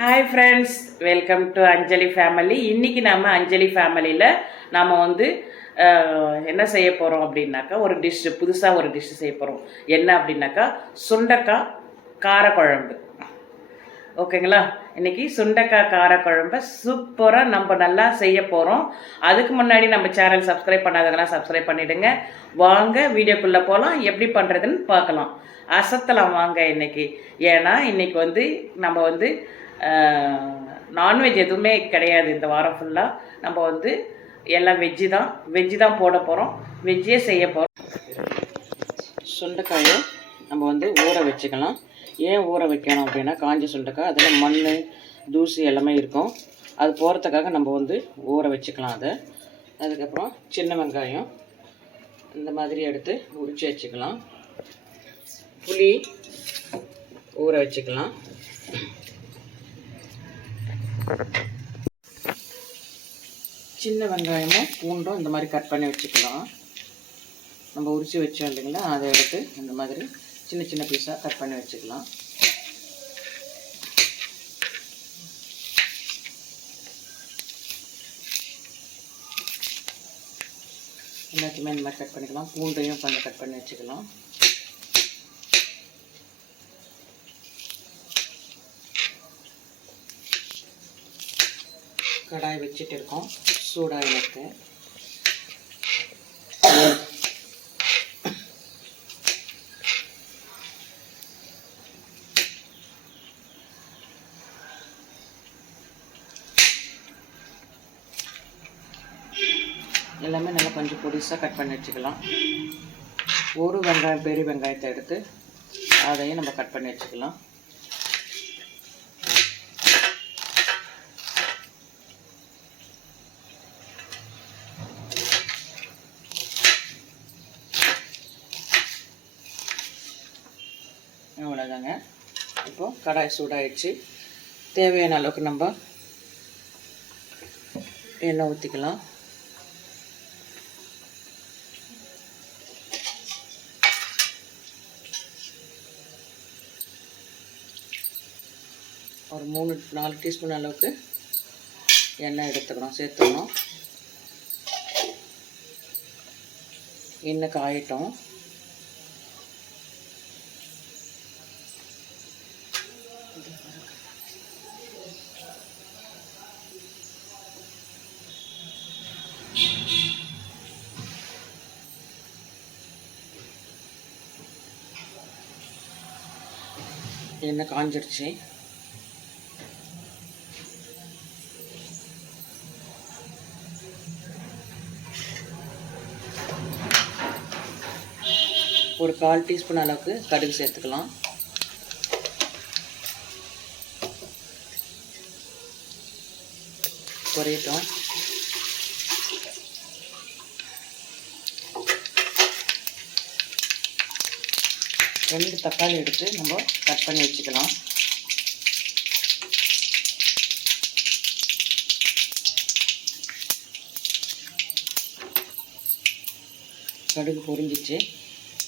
Hi friends welcome to Anjali family இன்னைக்கு நாம அஞ்சலி ஃபேமிலியில் நாம் வந்து என்ன செய்ய போகிறோம் அப்படின்னாக்கா ஒரு டிஷ் புதுசாக ஒரு டிஷ் செய்ய போகிறோம் என்ன அப்படின்னாக்கா சுண்டக்காய் காரக்குழம்பு. ஓகேங்களா? இன்னைக்கு சுண்டக்காய் காரக்குழம்பை சூப்பராக நம்ம நல்லா செய்ய போகிறோம் அதுக்கு முன்னாடி நம்ம சேனல் சப்ஸ்கிரைப் பண்ணாதவங்களாம் சப்ஸ்கிரைப் பண்ணிவிடுங்க வாங்க வீடியோக்குள்ளே போகலாம் எப்படி பண்ணுறதுன்னு பார்க்கலாம். அசத்தலாம் வாங்க இன்னைக்கு. ஏன்னா இன்னைக்கு வந்து நம்ம வந்து நான்வெஜ் எதுவுமே கிடையாது இந்த வாரம் ஃபுல்லாக நம்ம வந்து எல்லாம் வெஜ்ஜு தான். வெஜ்ஜு தான் போட போகிறோம் வெஜ்ஜே செய்ய போகிறோம் சுண்டைக்காயை நம்ம வந்து ஊற வச்சுக்கலாம். ஏன் ஊற வைக்கணும் அப்படின்னா காஞ்ச சுண்டைக்காய் அதில் மண் தூசி எல்லாமே இருக்கும். அது போகிறதுக்காக நம்ம வந்து ஊற வச்சுக்கலாம் அதை. அதுக்கப்புறம் சின்ன வெங்காயம் இந்த மாதிரி எடுத்து உரிச்சு வச்சுக்கலாம். புளி ஊற வச்சுக்கலாம். சின்ன வெங்காயமும் பூண்டும் இந்த மாதிரி கட் பண்ணி வச்சுக்கலாம். நம்ம உரிச்சு வச்சோம் இல்லைங்களா அதை எடுத்து இந்த மாதிரி சின்ன சின்ன பீஸாக கட் பண்ணி வச்சுக்கலாம். எல்லாத்தையுமே இந்த மாதிரி கட் பண்ணிக்கலாம். பூண்டையும் கொஞ்சம் கட் பண்ணி வச்சுக்கலாம். கடாய் வச்சுட்டு இருக்கோம். சூடாக எனக்கு எல்லாமே நல்லா கொஞ்சம் பொடிசாக கட் பண்ணி வச்சுக்கலாம். ஒரு வெங்காயம் பெரிய வெங்காயத்தை எடுத்து அதையும் நம்ம கட் பண்ணி வச்சுக்கலாம். அவ்வளோதாங்க இப்போ கடாய் சூடாயிடுச்சு. தேவையான அளவுக்கு நம்ம எண்ணெய் ஊற்றிக்கலாம் ஒரு மூணு நாலு டீஸ்பூன் அளவுக்கு எண்ணெய் எடுத்துக்கணும் சேர்த்துக்கணும். எண்ணெய் காயட்டும். எண்ணெய் காஞ்சிடுச்சு ஒரு கால் டீஸ்பூன் அளவுக்கு கடுகு சேர்த்துக்கலாம். பொரியட்டும். ரெண்டு தக்காளி எடுத்து நம்ம கட் பண்ணி வச்சுக்கலாம். கடுகு பொரிஞ்சிச்சு.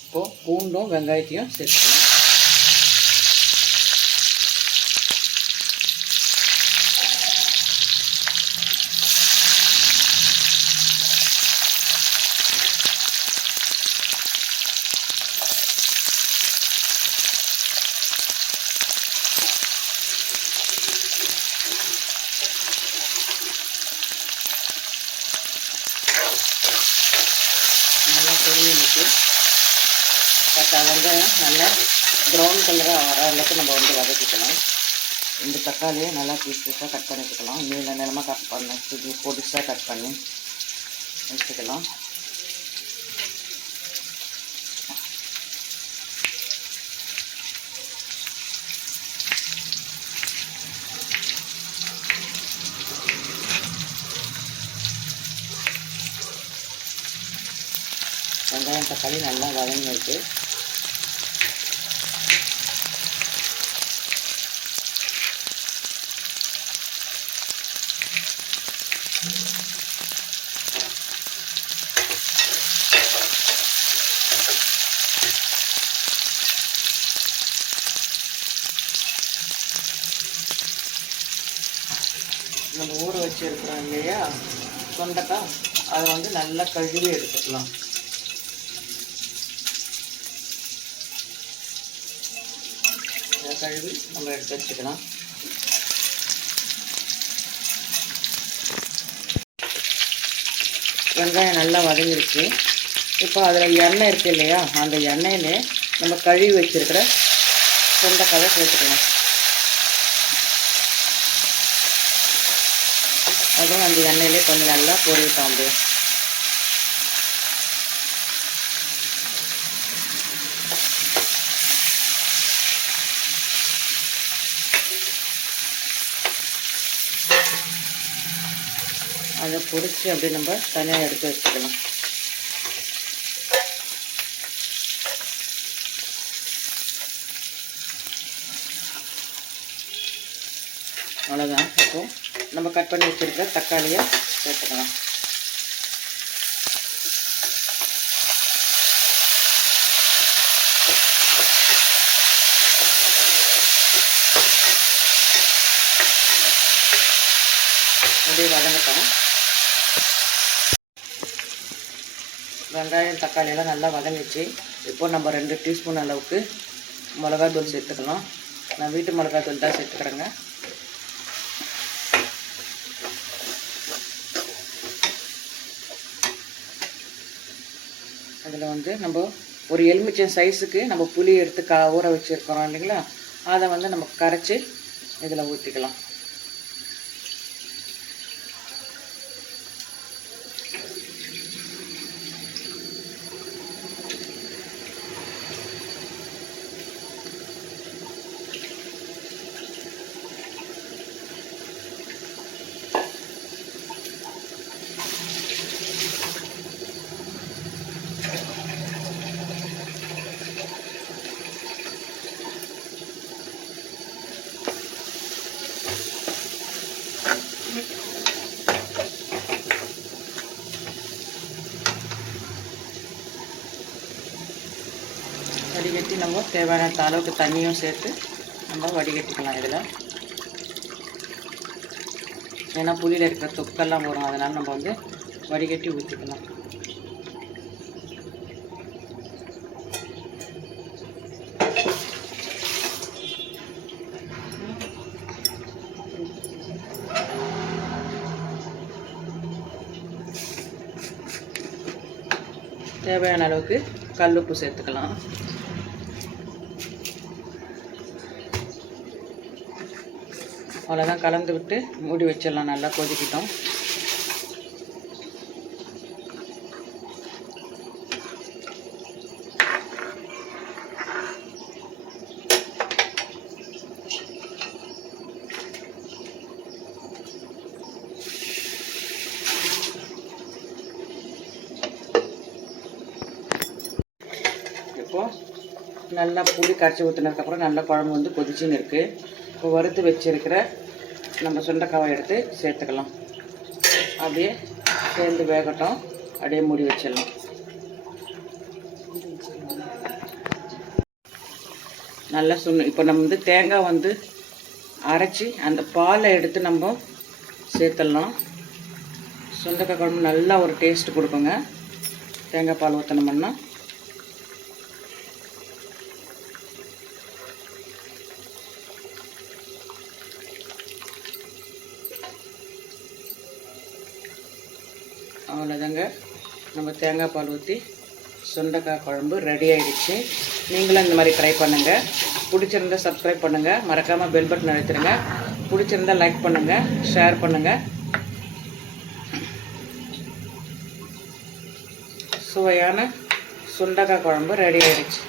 இப்போது பூண்டும் வெங்காயத்தையும் சேர்த்துக்கலாம் நல்லா பொரியலுக்கு பத்தா வெங்காயம் நல்லா ப்ரௌன் கலராக வர அளவுக்கு நம்ம வந்து வதக்கிக்கலாம். இந்த தக்காளியை நல்லா பீஸ் பீஸாக கட் பண்ணி வச்சுக்கலாம் நீள நிலமாக கட் பண்ணி பொடிசாக கட் பண்ணி வச்சுக்கலாம். வெங்காயம் தக்காளி நல்லா வதங்கிருக்கு நம்ம ஊற வச்சு இருக்கிறோம் இல்லையா தொண்டைக்காய் அதை வந்து நல்லா கழுவி எடுத்துக்கலாம். கழுவி நம்ம எடுத்து வச்சுக்கலாம். வெங்காயம் நல்லா வதங்கிருச்சு. இப்போ அதில் எண்ணெய் இருக்குது இல்லையா? அந்த எண்ணெயில் நம்ம கழுவி வச்சுருக்கிற சொந்தக்காவை சேர்த்துக்கலாம். அதுவும் அந்த எண்ணெயிலே கொஞ்சம் நல்லா பொருள் அப்படியே அதை பொரிச்சு அப்படியே நம்ம தனியாக எடுத்து வச்சுக்கலாம். அவ்வளோதான் இப்போ நம்ம கட் பண்ணி வச்சுருக்க தக்காளியை சேர்த்துக்கலாம். அப்படியே வதங்கட்டும். வெங்காயம் தக்காளி எல்லாம் நல்லா வதங்கிச்சு இப்போ நம்ம ரெண்டு டீஸ்பூன் அளவுக்கு மிளகாய் தூள் சேர்த்துக்கலாம் நான் வீட்டு மிளகாய் தூள் தான் சேர்த்துக்கிறேங்க. அதில் வந்து நம்ம ஒரு எலுமிச்சம் சைஸுக்கு நம்ம புளி எடுத்து கா ஊற வச்சுருக்கிறோம் இல்லைங்களா? அதை வந்து நம்ம கரைச்சி இதில் ஊற்றிக்கலாம் வடிகட்டி நம்ம தேவையான அளவுக்கு தண்ணியும் சேர்த்து நம்ம வடிகட்டிக்கலாம் இதில். ஏன்னா புளியில் இருக்கிற தொக்கெல்லாம் வரும் அதனால் நம்ம வந்து வடிகட்டி ஊற்றிக்கலாம் தேவையான அளவுக்கு கல்லுப்பு சேர்த்துக்கலாம். அவ்வளோதான் கலந்து விட்டு மூடி வச்சிடலாம் நல்லா கொதிக்கிட்டோம். இப்போ நல்லா புளி கரைச்சி ஊற்றினதுக்கப்புறம் நல்லா குழம்பு வந்து கொதிச்சுன்னு இருக்குது இப்போ வறுத்து வச்சிருக்கிற நம்ம சுண்டைக்காவை எடுத்து சேர்த்துக்கலாம். அப்படியே சேர்ந்து வேகட்டும். அப்படியே மூடி வச்சிடலாம். நல்லா சுண்ணு இப்போ நம்ம வந்து தேங்காய் வந்து அரைச்சி அந்த பாலை எடுத்து நம்ம சேர்த்துடலாம். சுண்டைக்காய் குழம்பு நல்லா ஒரு டேஸ்ட் கொடுக்குங்க. தேங்காய் பால் ஊற்றினோம்னா அவ்வளோதாங்க நம்ம தேங்காய் பால் ஊற்றி சுண்டைக்காய் குழம்பு ரெடி ஆகிடுச்சு நீங்களும் இந்த மாதிரி ட்ரை பண்ணுங்கள் பிடிச்சிருந்தா சப்ஸ்கிரைப் பண்ணுங்கள் மறக்காமல் பெல் பட்டன் அழுத்துருங்க பிடிச்சிருந்தா லைக் பண்ணுங்கள் ஷேர் பண்ணுங்கள் சுவையான சுண்டக்காய் குழம்பு ரெடி ஆகிடுச்சு